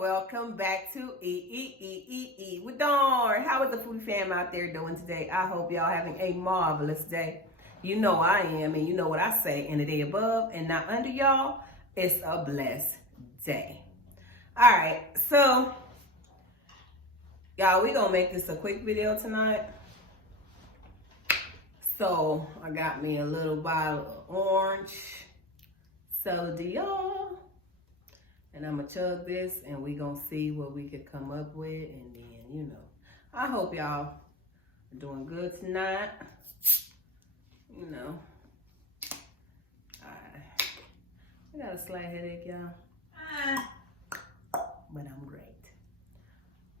welcome back to Eat with Dawn. How is the foodie fam out there doing today? I hope y'all having a marvelous day. You know I am, and you know what I say, in the day above and not under, y'all, it's a blessed day. All right, so y'all, we gonna make this a quick video tonight. So I got me a little bottle of orange soda, y'all. And I'm gonna chug this and we gonna see what we could come up with. And then, you know, I hope y'all are doing good tonight. You know, I got a slight headache, y'all. But I'm great.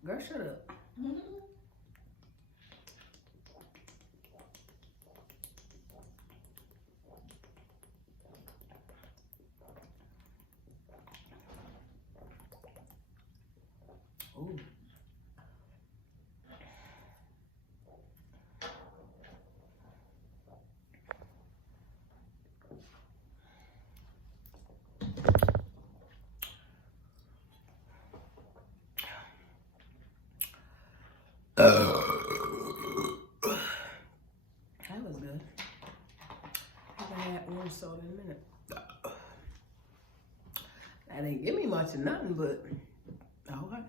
Girl, shut up. Ooh. That was good. I haven't had orange soda in a minute. That didn't give me much of nothing, but okay.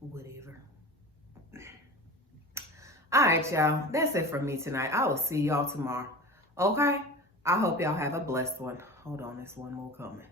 Whatever. All right, y'all. That's it for me tonight. I will see y'all tomorrow. Okay? I hope y'all have a blessed one. Hold on, there's one more coming.